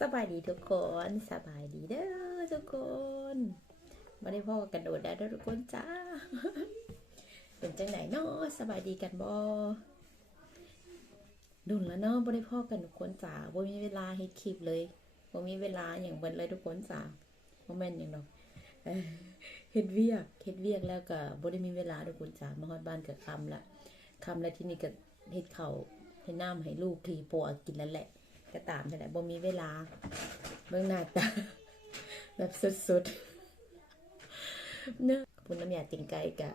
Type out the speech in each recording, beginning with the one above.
สบายดีทุกคนสบายดีเด้อทุกคนไม่ได้พ่อกันโดดได้เด้อทุกคนจ้าเป็นจังไหนเนาะสบายดีกันบ่ดุนแล้วเนาะบ่ได้พ่อกันทุกคนจ้าบ่มีเวลาเฮ็ดคลิปเลยบ่มีเวลาอย่างเบิดเลยทุกคนจ้าบ่แม่นหยังดอกเอ้อเฮ็ดเวียกเฮ็ดเวียกแล้วก็บ่ได้มีเวลาทุกคนจ้ามาฮอดบ้านก็ค่ำละคำแล้วที่นี่ก็เฮ็ดข้าวเฮ็ดน้ำให้ลูกทีปัวกินแล้วแหละ ก็ตามนั่นแหละบ่มีเวลาเบิ่งหน้าตาแบบสุดๆเนอะพูนน้ำยาติ่งไก่กะ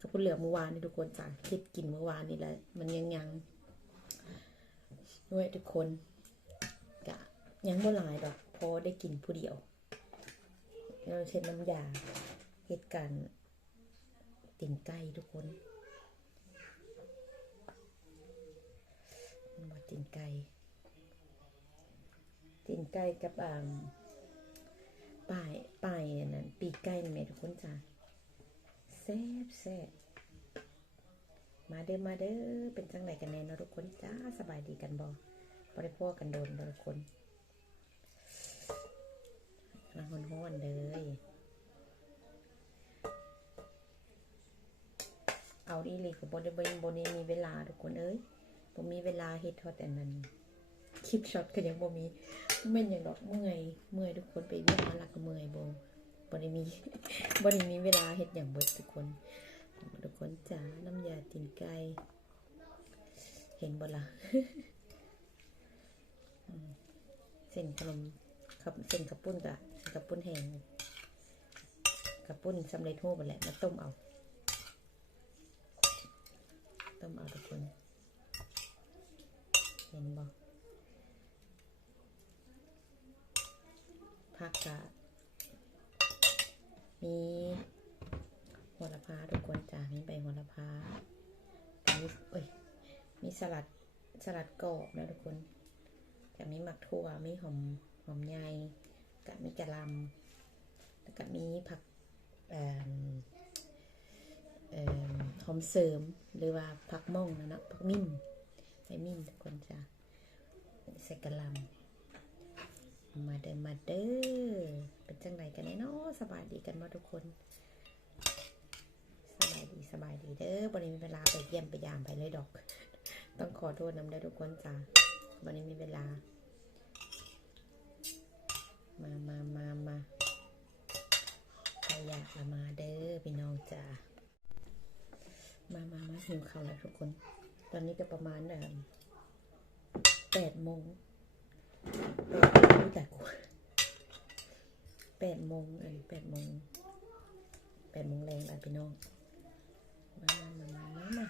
กับพูนเหลือเมื่อวานนี่ทุกคนจ้ะคิดกินเมื่อวานนี่แหละมันยังยังด้วยทุกคนกะยังบ่หลายดอกพอได้กินผู้เดียวเราเช็ดน้ำยาเหตุการณ์ติ่งไก่ทุกคนมันว่าติ่งไก่ ตีนไก่กับอ่าป่ายป่ายนั่นปีกไก่นี่แม่ทุกคนจ้าแซ่บแซ่บมาเด้อมาเด้อเป็นจังไหนกันแน่นะทุกคนจ้าสบายดีกันบ่บ่ได้พ่อกันโดนทุกคนมาฮ้อนเลย เอาอีหลีก็บ่ได้เบิ่งบ่ได้มีเวลาทุกคนเอ้ยบ่มีเวลาเฮ็ดทอดอันนั้นคลิปช็อตก็ยังบ่มี แม่นอย่างดอกเมื่อยเมื่อยทุกคนไปเวียนมาลักก็เมื่อยโบบ่ได้มีบ่ได้มีเวลาเฮ็ดอย่างเบิดทุกคนทุกคนจ๋าน้ำยาตีนไก่เห็นบ่ล่ะเส้นขนมขับเส้นกระปุ้นกะเส้นกระปุ้นแห้งกระปุ้นสำเร็จรูปนั่นแหละมาต้มเอา ต้มเอาทุกคน เห็นบ่ ผักกะมีโหระพาทุกคนจ้ามีใบโหระพามีเอ้ยมีสลัดสลัดกรอบนะทุกคนจะมีหมักถั่วมีหอมหอมใหญ่กะมีกะหลำแล้วก็มีผักออหอมเสริมหรือว่าผักม่องนะเนาะผักมิ่นใส่มิ่นทุกคนจ้าใส่กะหลำมาเดินมาเด้อ สบายดีกันมาทุกคน สบายดีสบายดีเด้อวันนี้มีเวลาไปเยี่ยมไปยามไปเลยดอก ต้องขอโทษน้ำได้ทุกคนจ้าวันนี้มีเวลา มามามามาใครอยากมาเด้อพี่น้องจ้ามามามาหิวข้าวแล้วทุกคน ตอนนี้ก็ประมาณแปดโมงรู้จักกู แปดโมงเอ้ยแปดโมงแปดโมงแรงอะพี่น้อง มามามามา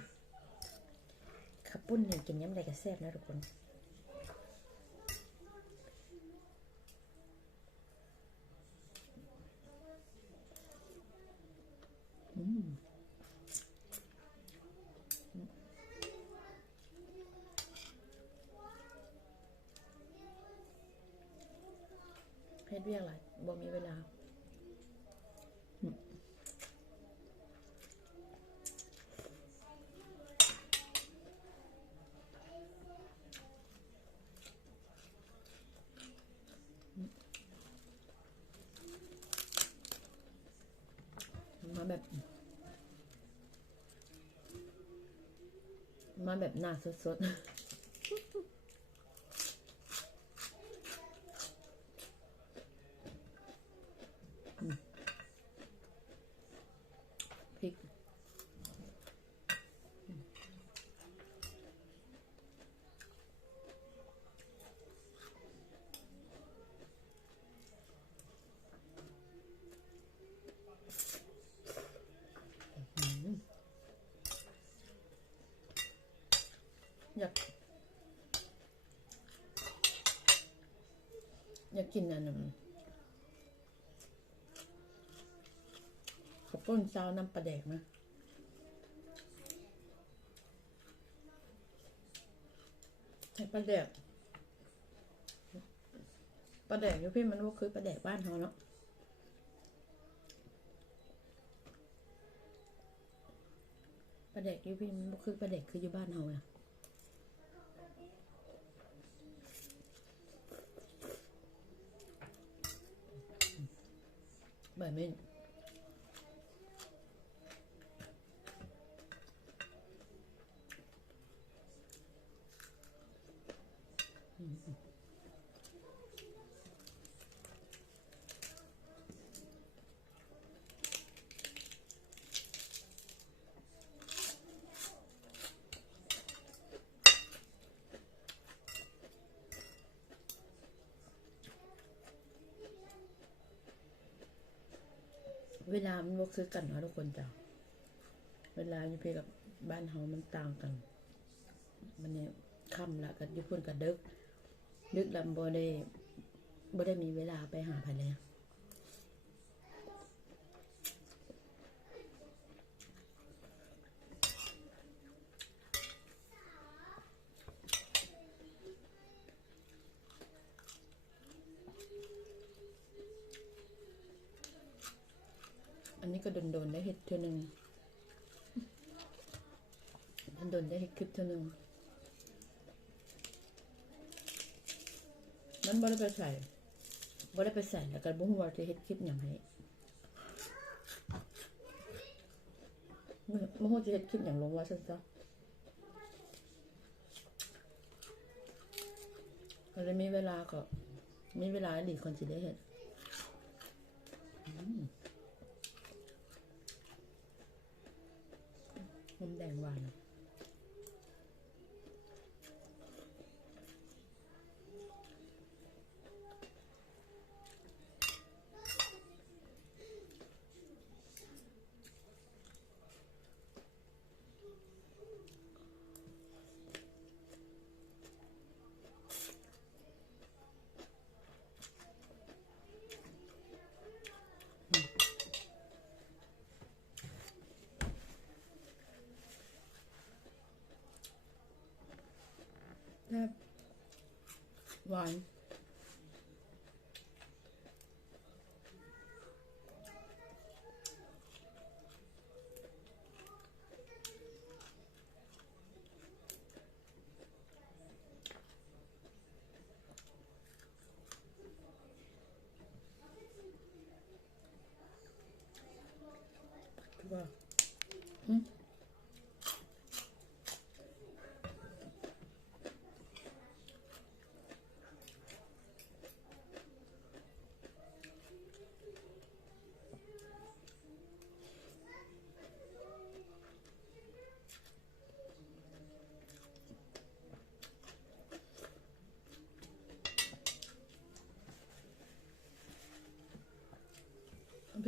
ขับปุ้นนี่กินย้ำไรก็แซ่บนะทุกคน อืมเฮ็ดเวียกหลาย บ่มีเวลาอืมมาแบบ มาแบบหน้าสดๆ พริกอื้อหืออยาก อยากกินอันนั้นข้าวปุ้นซาวน้ำปลาแดกนะใส่ปลาแดกปลาแดกอยู่พี่มันว่าคือปลาแดกบ้านเขาเนาะปลาแดกอยู่พี่มันว่าคือปลาแดกคืออยู่บ้านเขาอะ Bài เวลามันบกซื้อกันนะทุกคนจ้ะเวลาอยู่เพี่กับบ้านเฮามันต่างกัน มันเนี่ยค่ำละกันอยู่พุ่นกับดึก ดึกลำบ่ได้บ่ได้มีเวลาไปหาภรรยา นนี้ก็โดนๆได้เห็ดเท่านึงโดนๆได้เห็ดคลิปเท่านึงมันบ่ได้ไปใส่บ่ได้ไปใส่แล้วก็บ่ฮู้ว่าจะเฮ็ดคลิปหยังให้บ่ฮู้จะเฮ็ดคลิปหยังลงว่าซั่นซะก็เลยมีเวลาก็มีเวลาดีคนสิได้เฮ็ดอืม น้ำแดงหวานอะ แซ่บ หว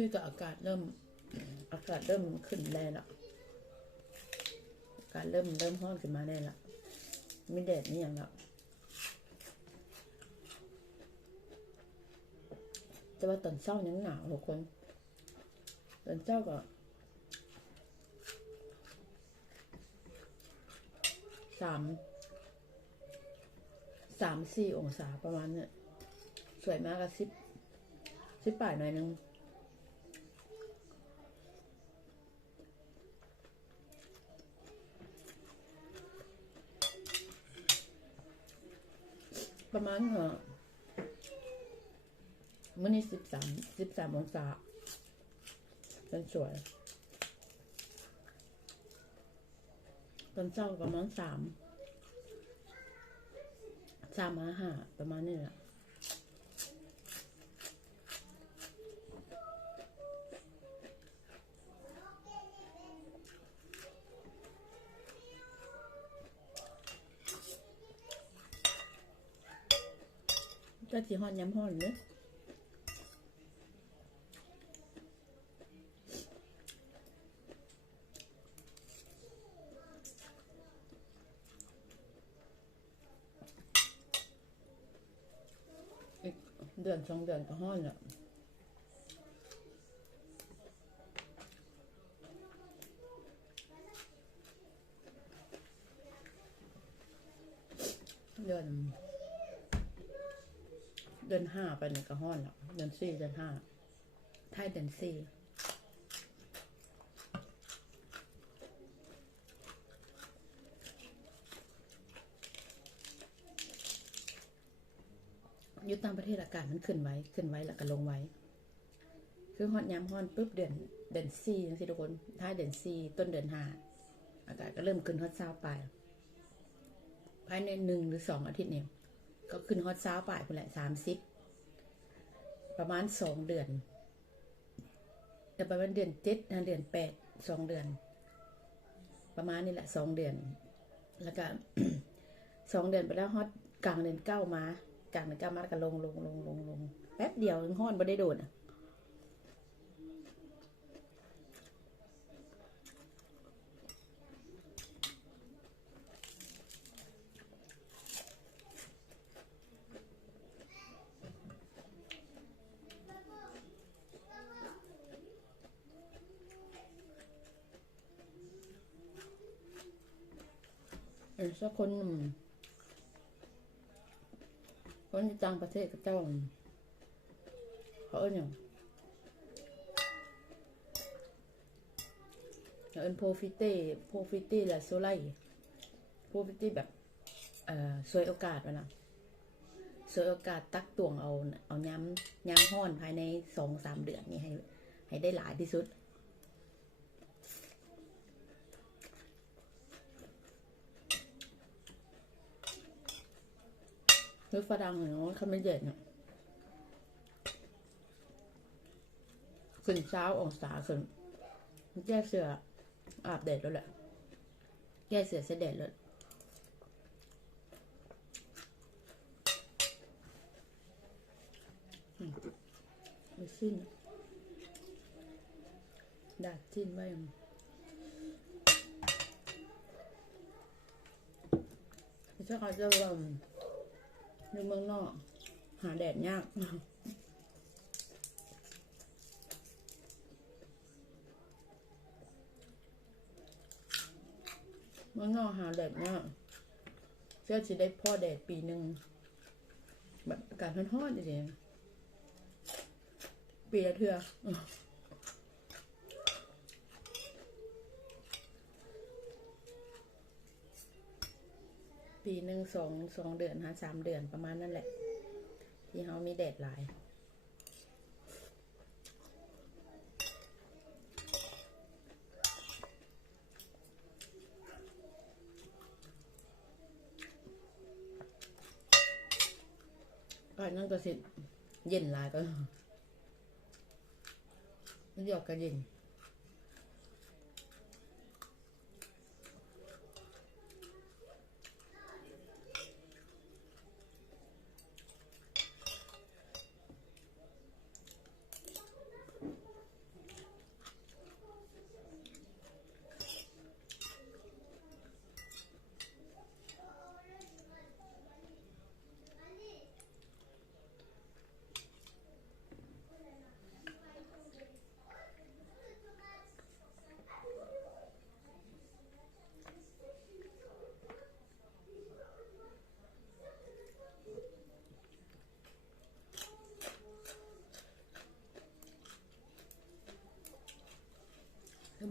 พี่ก็อากาศเริ่ม อากาศเริ่มขึ้นแรงละอากาศเริ่มเริ่มร้อนขึ้นมาแน่ละไม่แดดนี่อย่างละแต่ว่าตอนเช้ายังหนาวทุกคนตอนเช้าก็สามสามสี่องศาประมาณเนี่ยสวยมากอะสิบสิบป่ายหน่อยนึง ประมาณเออมื่อนี้สิบสามสิบสามองศาเป็นสวยตอนเช้าประมาณสามสามมาหาประมาณนี้แหละ ก็สีห้อนย้ำห้อนเลยอีกเดือนสองเดือนก็ห้อนอะเดือน เดือนห้าไปเนี่ยก็ห้อนแล้วเดือนสี่เดือนห้าท้ายเดือนสี่ยุต่างประเทศอากาศมันขึ้นไว้ ขึ้นไว้แล้วก็ลงไว้ คือฮอดยามฮ้อนปุ๊บเดือนเดือนสี่จังซี่ทุกคนท้ายเดือนสี่ต้นเดือนห้าอากาศก็เริ่มขึ้นฮอดเช้าไปภายในหนึ่งหรือสองอาทิตย์เนี่ย ก็ขึ้นฮอตเช้าปลายพุ่นแหละสามสิบประมาณสองเดือน แต่ประมาณเดือนเจ็ดเดือนแปดสองเดือน ประมาณนี้แหละสองเดือน แล้วก็สองเดือนไปแล้วฮอตกลางเดือนเก้ามากลางเดือนเก้ามาก็ลงลงลงลงลงแป๊บเดียวห้อนบ่ได้โดดอะ ออสักคนหนึ่งคนที่ต่างประเทศก็เจ้าเขาเอิ้นอย่างเขาเอิ้นโพฟิเต้โพฟิเต้และโซไลโพฟิเต้แบบเอ่อสวยโอกาสวะนะสวยโอกาสตักตวงเอาเอาย้ำย้ำห้อนภายในสองสามเดือนนี่ให้ ให้ได้หลายที่สุด หรือฝรั่งเนาะเขาไม่เด็ดเนาะขึ้นเช้าองศาขึ้นแก้เสืออาบแดดแล้วแหละ แก้เสือเสด็จเลยอืมไม่สิ้นดาดจิ้นไว้ยังไม่ใช่เขาจะลม ในเมืองนอก หาแดดยากเมืองนอกหาแดดยากเชื่อสิได้พ่อแดดปีหนึ่งแบบอากาศร้อนๆจริงๆปีละเทื่อ ปีหนึ่งสองสองเดือนหาสามเดือนประมาณนั่นแหละ ที่เขามีแดดหลายก็นั่นก็สิเย็นหลายก็มันหยอกกันเย็น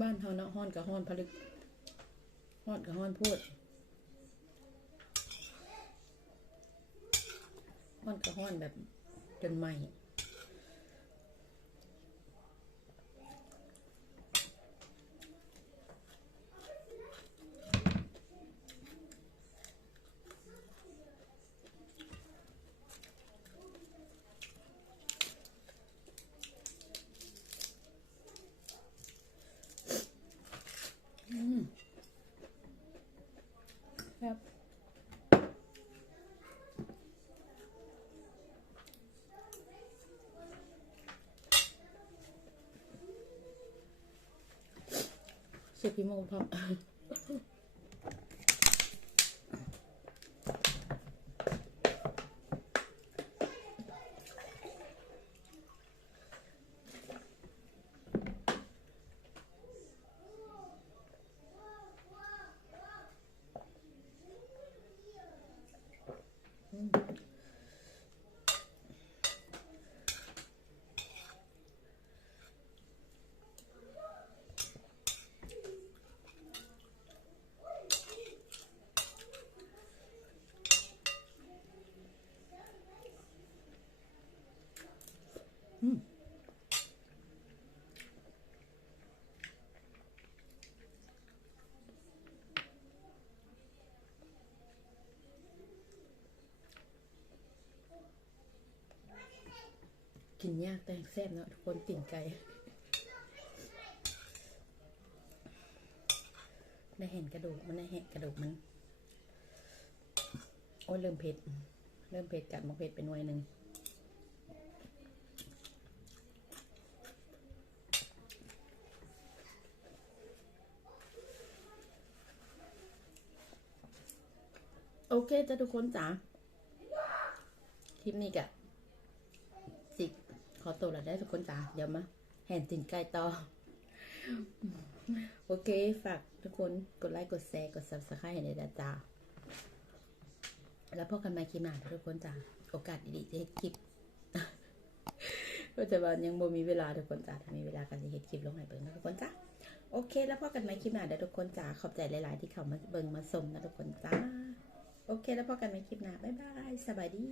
บ้านเขาเนาะห้อนกับห้อนผลึกห้อนกับห้อนพูดห้อนกับห้อนแบบจนใหม่ครับ เสีย กินยากแต่แซ่บเนาะทุกคนติ่งไก่ได้เห็นกระดูกมันได้เห็นกระดูกมันโอ้ยเริ่มเผ็ด เริ่มเผ็ดกัดมาเผ็ดเป็นหน่วยหนึ่งโอเคจ้ะทุกคนจ๋าคลิปนี้กะ สิขอตัวแล้วได้ทุกคนจ๋าเดี๋ยวมาแห่นติ่งไก่ต่อ โอเค ฝากทุกคนกดไลค์กดแชร์กด subscribe ให้ในดาจ้าแล้วพบกันใหม่คลิปหน้าทุกคนจ้าโอกาสดีๆจะเฮ็ดคลิปก็จะว่ายังบ่มีเวลาทุกคนจ้าถ้ามีเวลากันจะเฮ็ดคลิปลงให้เบิ่งนะทุกคนจ้าโอเค แล้วพบกันใหม่คลิปหน้าเด้อทุกคนจ้าขอบใจหลาย ๆ ที่เขามาเบิ่งมาชมนะทุกคนจ้าโอเค แล้วพบกันใหม่คลิปหน้าบ๊ายบายสบายดี